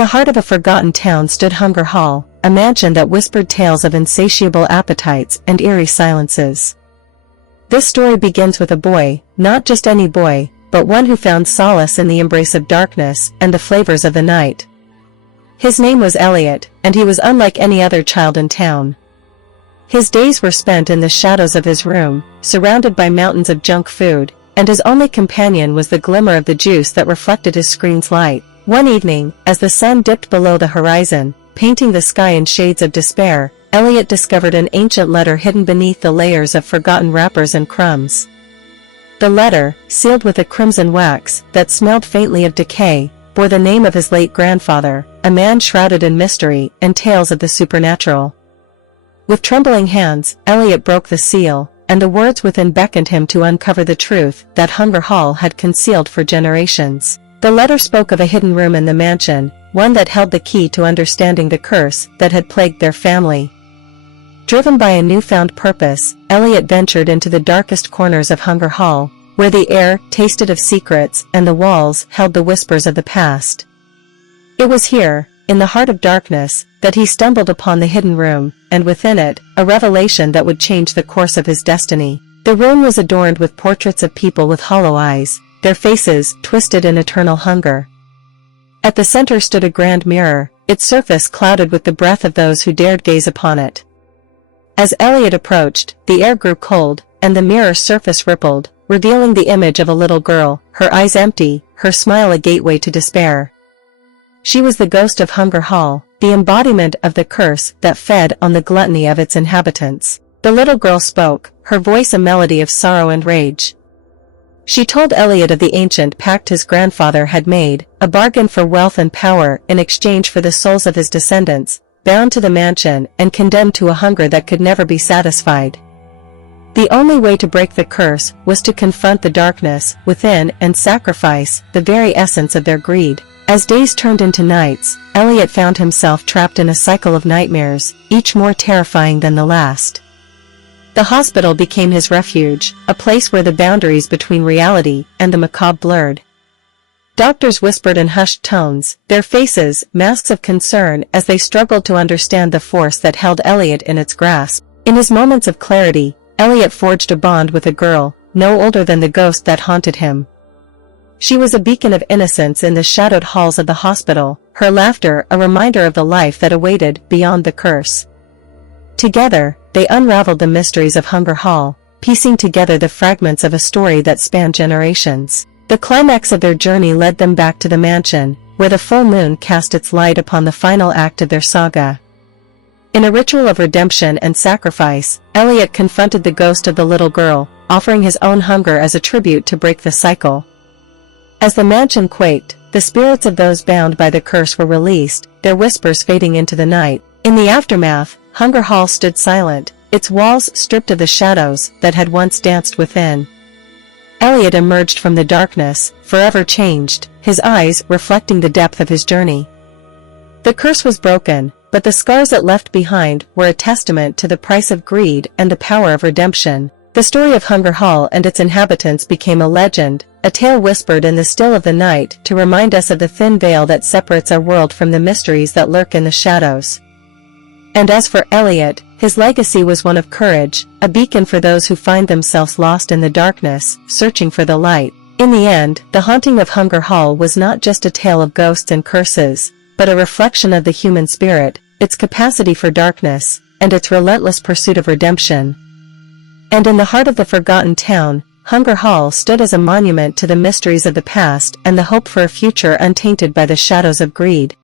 the heart of a forgotten town stood Hunger Hall, a mansion that whispered tales of insatiable appetites and eerie silences. This story begins with a boy, not just any boy, but one who found solace in the embrace of darkness and the flavors of the night. His name was Elliot, and he was unlike any other child in town. His days were spent in the shadows of his room, surrounded by mountains of junk food, and his only companion was the glimmer of the juice that reflected his screen's light. One evening, as the sun dipped below the horizon, painting the sky in shades of despair, Elliot discovered an ancient letter hidden beneath the layers of forgotten wrappers and crumbs. The letter, sealed with a crimson wax that smelled faintly of decay, bore the name of his late grandfather, a man shrouded in mystery and tales of the supernatural. With trembling hands, Elliot broke the seal, and the words within beckoned him to uncover the truth that Hunger Hall had concealed for generations. The letter spoke of a hidden room in the mansion, one that held the key to understanding the curse that had plagued their family. Driven by a newfound purpose, Elliot ventured into the darkest corners of Hunger Hall, where the air tasted of secrets and the walls held the whispers of the past. It was here, in the heart of darkness, that he stumbled upon the hidden room, and within it, a revelation that would change the course of his destiny. The room was adorned with portraits of people with hollow eyes, their faces twisted in eternal hunger. At the center stood a grand mirror, its surface clouded with the breath of those who dared gaze upon it. As Elliot approached, the air grew cold, and the mirror's surface rippled, revealing the image of a little girl, her eyes empty, her smile a gateway to despair. She was the ghost of Hunger Hall, the embodiment of the curse that fed on the gluttony of its inhabitants. The little girl spoke, her voice a melody of sorrow and rage. She told Elliot of the ancient pact his grandfather had made, a bargain for wealth and power in exchange for the souls of his descendants, bound to the mansion and condemned to a hunger that could never be satisfied. The only way to break the curse was to confront the darkness within and sacrifice the very essence of their greed. As days turned into nights, Elliot found himself trapped in a cycle of nightmares, each more terrifying than the last. The hospital became his refuge, a place where the boundaries between reality and the macabre blurred. Doctors whispered in hushed tones, their faces masks of concern as they struggled to understand the force that held Elliot in its grasp. In his moments of clarity, Elliot forged a bond with a girl, no older than the ghost that haunted him. She was a beacon of innocence in the shadowed halls of the hospital, her laughter a reminder of the life that awaited beyond the curse. Together, they unraveled the mysteries of Hunger Hall, piecing together the fragments of a story that spanned generations. The climax of their journey led them back to the mansion, where the full moon cast its light upon the final act of their saga. In a ritual of redemption and sacrifice, Elliot confronted the ghost of the little girl, offering his own hunger as a tribute to break the cycle. As the mansion quaked, the spirits of those bound by the curse were released, their whispers fading into the night. In the aftermath, Hunger Hall stood silent, its walls stripped of the shadows that had once danced within. Elliot emerged from the darkness, forever changed, his eyes reflecting the depth of his journey. The curse was broken, but the scars it left behind were a testament to the price of greed and the power of redemption. The story of Hunger Hall and its inhabitants became a legend, a tale whispered in the still of the night to remind us of the thin veil that separates our world from the mysteries that lurk in the shadows. And as for Elliot, his legacy was one of courage, a beacon for those who find themselves lost in the darkness, searching for the light. In the end, the haunting of Hunger Hall was not just a tale of ghosts and curses, but a reflection of the human spirit, its capacity for darkness, and its relentless pursuit of redemption. And in the heart of the forgotten town, Hunger Hall stood as a monument to the mysteries of the past and the hope for a future untainted by the shadows of greed.